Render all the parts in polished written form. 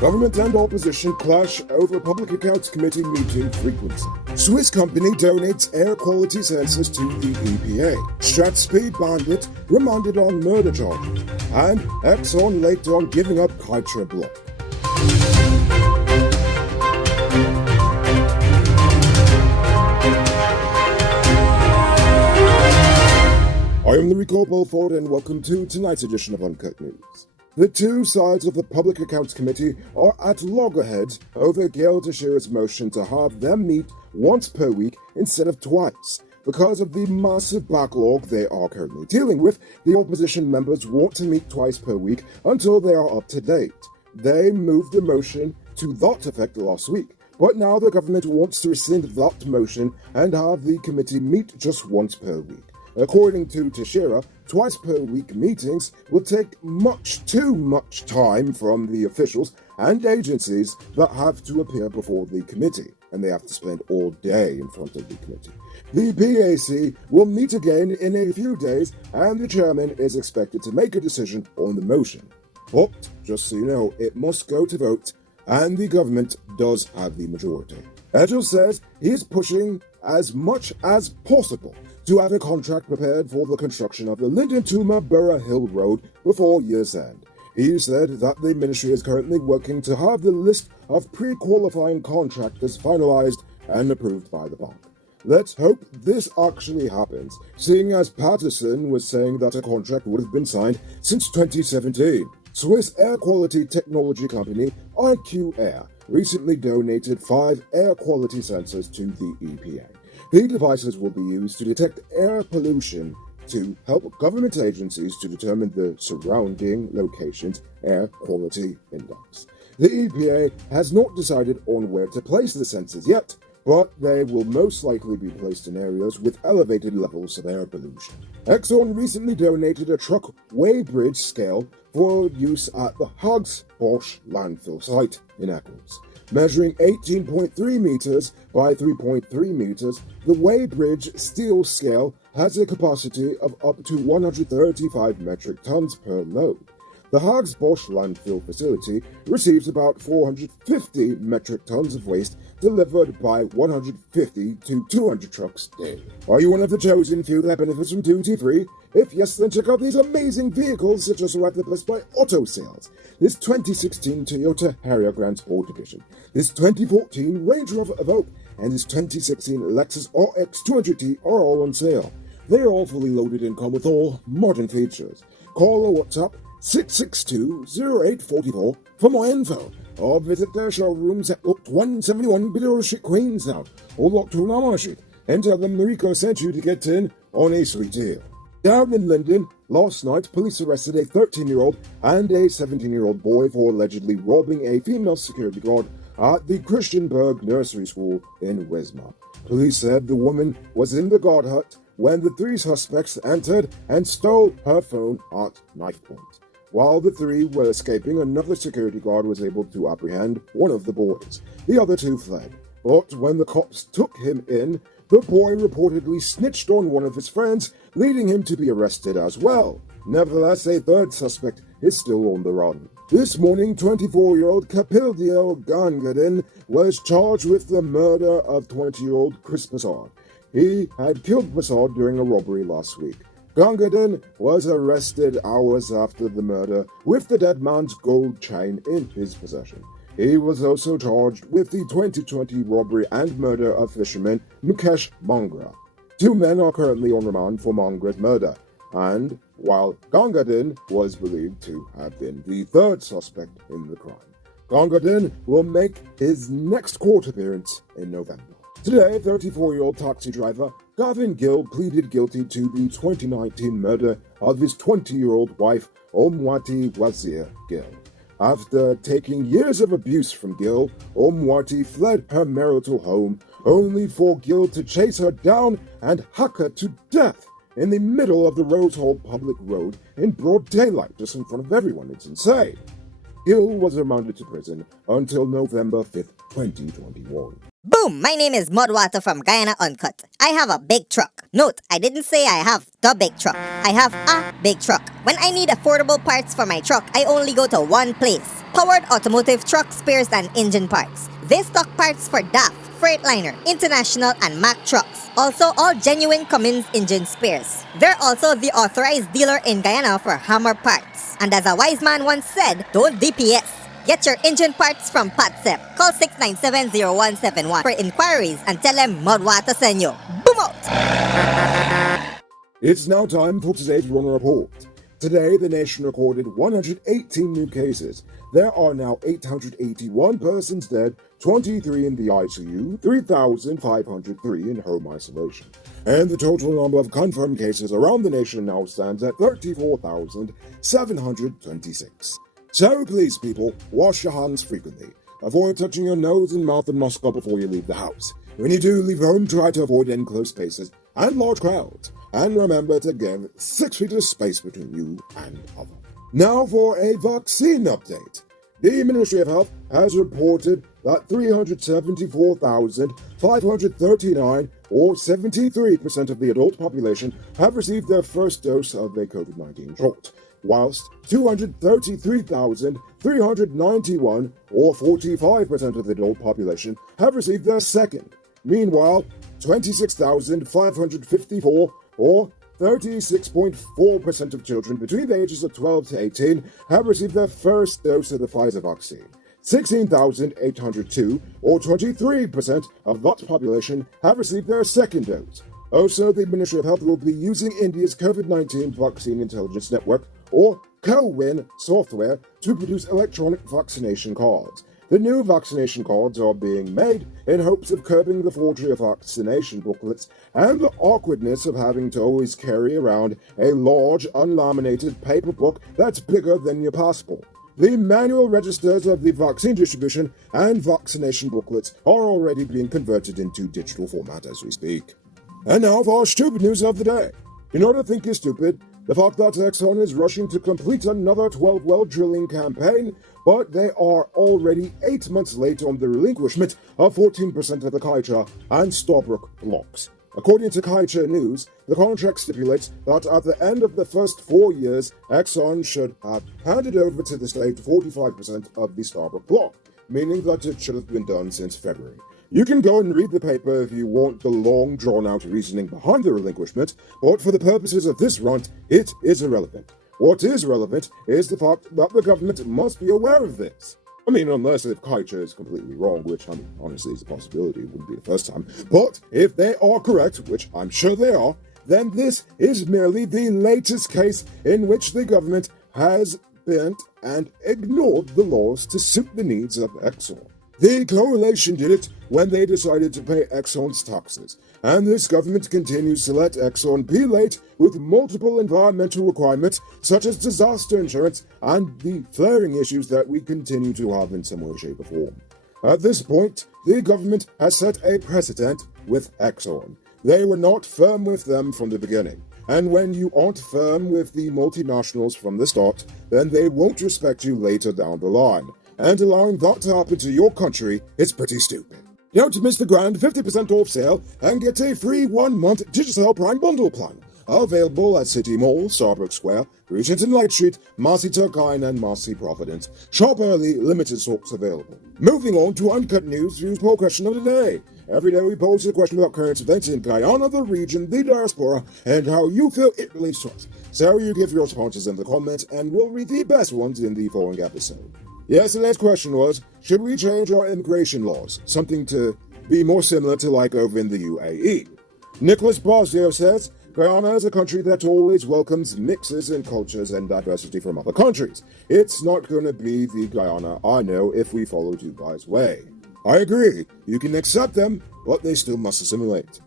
Government and opposition clash over Public Accounts Committee meeting frequency. Swiss company donates air quality sensors to the EPA. Stratspeed bandit remanded on murder charges. And Exxon late on giving up Kitra block. I am Rico Belford and welcome to tonight's edition of Uncut News. The two sides of the Public Accounts Committee are at loggerheads over Gail Teixeira's motion to have them meet once per week instead of twice. Because of the massive backlog they are currently dealing with, the opposition members want to meet twice per week until they are up to date. They moved the motion to that effect last week, but now the government wants to rescind that motion and have the committee meet just once per week. According to Teixeira, twice per week meetings will take too much time from the officials and agencies that have to appear before the committee, and they have to spend all day in front of the committee. The PAC will meet again in a few days, and the chairman is expected to make a decision on the motion. But, just so you know, it must go to vote, and the government does have the majority. Edgell says he is pushing as much as possible to have a contract prepared for the construction of the Linden Toomer Burra Hill Road before year's end. He said that the ministry is currently working to have the list of pre-qualifying contractors finalized and approved by the bank. Let's hope this actually happens, seeing as Patterson was saying that a contract would have been signed since 2017. Swiss air quality technology company IQ Air recently donated 5 air quality sensors to the EPA. The devices will be used to detect air pollution to help government agencies to determine the surrounding location's air quality index. The EPA has not decided on where to place the sensors yet, but they will most likely be placed in areas with elevated levels of air pollution. Exxon recently donated a truck weighbridge scale for use at the Hagsbosch landfill site in Eccles. Measuring 18.3 meters by 3.3 meters, the weighbridge steel scale has a capacity of up to 135 metric tons per load. The Hagsbosch landfill facility receives about 450 metric tons of waste delivered by 150 to 200 trucks daily. Are you one of the chosen few that benefits from duty-free? If yes, then check out these amazing vehicles that just arrived at Best Buy Auto Sales. This 2016 Toyota Harrier Grand Sport Edition, this 2014 Range Rover Evoque, and this 2016 Lexus RX 200T are all on sale. They are all fully loaded and come with all modern features. Call or WhatsApp 662-0844 for more info, or visit their showrooms at Lot 171 Biddle Street, Queenstown, or Lot 2 Lamar Street, and tell them Rico sent you to get in on a sweet deal. Down in Linden, last night, police arrested a 13-year-old and a 17-year-old boy for allegedly robbing a female security guard at the Christianberg Nursery School in Wismar. Police said the woman was in the guard hut when the 3 suspects entered and stole her phone at knife point. While the 3 were escaping, another security guard was able to apprehend one of the boys. The other 2 fled, but when the cops took him in, the boy reportedly snitched on one of his friends, leading him to be arrested as well. Nevertheless, a 3rd suspect is still on the run. This morning, 24-year-old Kapildio Gangadin was charged with the murder of 20-year-old Chris Bassard. He had killed Bassard during a robbery last week. Gangadin was arrested hours after the murder with the dead man's gold chain in his possession. He was also charged with the 2020 robbery and murder of fisherman Mukesh Mangra. 2 men are currently on remand for Mangra's murder, and while Gangadin was believed to have been the 3rd suspect in the crime. Gangadin will make his next court appearance in November. Today, 34-year-old taxi driver Gavin Gill pleaded guilty to the 2019 murder of his 20-year-old wife Omwati Wazir Gill. After taking years of abuse from Gill, Omwati fled her marital home, only for Gill to chase her down and hack her to death in the middle of the Rose Hall public road in broad daylight, just in front of everyone. It's insane. Gill was remanded to prison until November 5th, 2021. Boom! My name is Mudwater from Guyana Uncut. I have a big truck. Note, I didn't say I have the big truck. I have a big truck. When I need affordable parts for my truck, I only go to one place. Powered Automotive Truck Spares and Engine Parts. They stock parts for DAF, Freightliner, International, and Mack trucks. Also, all genuine Cummins engine spares. They're also the authorized dealer in Guyana for Hammer parts. And as a wise man once said, don't DPS. Get your engine parts from Patsep. Call 697-0171 for inquiries and tell them Mudwater send you. Boom out! It's now time for today's Runner Report. Today, the nation recorded 118 new cases. There are now 881 persons dead, 23 in the ICU, 3,503 in home isolation. And the total number of confirmed cases around the nation now stands at 34,726. So please, people, wash your hands frequently. Avoid touching your nose and mouth and nostril before you leave the house. When you do leave home, try to avoid enclosed spaces and large crowds. And remember to give 6 feet of space between you and others. Now for a vaccine update. The Ministry of Health has reported that 374,539, or 73% of the adult population, have received their first dose of a COVID-19 shot, whilst 233,391, or 45% of the adult population, have received their second. Meanwhile, 26,554, or 36.4% of children between the ages of 12 to 18 have received their first dose of the Pfizer vaccine. 16,802, or 23% of that population, have received their second dose. Also, the Ministry of Health will be using India's COVID-19 Vaccine Intelligence Network, or CoWIN software, to produce electronic vaccination cards. The new vaccination cards are being made in hopes of curbing the forgery of vaccination booklets and the awkwardness of having to always carry around a large, unlaminated paper book that's bigger than your passport. The manual registers of the vaccine distribution and vaccination booklets are already being converted into digital format as we speak. And now for our stupid news of the day. You know what I think is stupid? The fact that Exxon is rushing to complete another 12-well drilling campaign, but they are already 8 months late on the relinquishment of 14% of the Kaicha and Starbrook blocks. According to Kaicha News, the contract stipulates that at the end of the first 4 years, Exxon should have handed over to the state 45% of the Starbrook block, meaning that it should have been done since February. You can go and read the paper if you want the long, drawn-out reasoning behind the relinquishment, but for the purposes of this rant, it is irrelevant. What is relevant is the fact that the government must be aware of this. I mean, unless if Kaicha is completely wrong, which, honestly is a possibility, it wouldn't be the first time. But if they are correct, which I'm sure they are, then this is merely the latest case in which the government has bent and ignored the laws to suit the needs of Exxon. The coalition did it when they decided to pay Exxon's taxes, and this government continues to let Exxon be late with multiple environmental requirements such as disaster insurance and the flaring issues that we continue to have in some way, shape, or form. At this point, the government has set a precedent with Exxon. They were not firm with them from the beginning, and when you aren't firm with the multinationals from the start, then they won't respect you later down the line. And allowing that to happen to your country is pretty stupid. Don't miss the grand 50% off sale and get a free 1-month Digicel Prime Bundle plan. Available at City Mall, Starbrook Square, Regent and Light Street, Marcy Turkine, and Marcy Providence. Shop early, limited stocks available. Moving on to Uncut News, views poll question of the day. Every day we pose a question about current events in Guyana, the region, the diaspora, and how you feel it relates to us. So you give your responses in the comments, and we'll read the best ones in the following episode. Yesterday's question was, should we change our immigration laws? Something to be more similar to like over in the UAE. Nicholas Bosio says, Guyana is a country that always welcomes mixes in cultures and diversity from other countries. It's not going to be the Guyana I know if we follow Dubai's way. I agree, you can accept them, but they still must assimilate.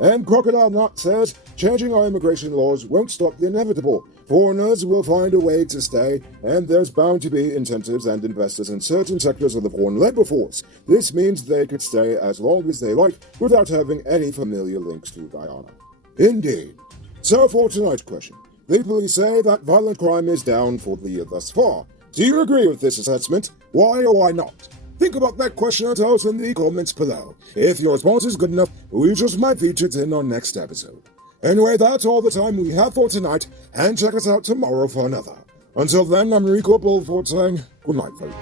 And Crocodile Nut says, changing our immigration laws won't stop the inevitable. Foreigners will find a way to stay, and there's bound to be incentives and investors in certain sectors of the foreign labor force. This means they could stay as long as they like without having any familiar links to Guyana. Indeed. So for tonight's question, the police say that violent crime is down for the year thus far. Do you agree with this assessment? Why or why not? Think about that question and tell us in the comments below. If your response is good enough, we just might feature it in our next episode. Anyway, that's all the time we have for tonight, and check us out tomorrow for another. Until then, I'm Rico Bulford saying good night, folks.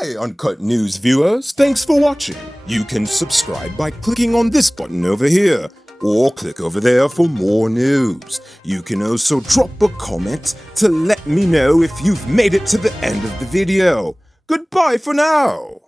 Hey Uncut News viewers, thanks for watching. You can subscribe by clicking on this button over here, or click over there for more news. You can also drop a comment to let me know if you've made it to the end of the video. Goodbye for now.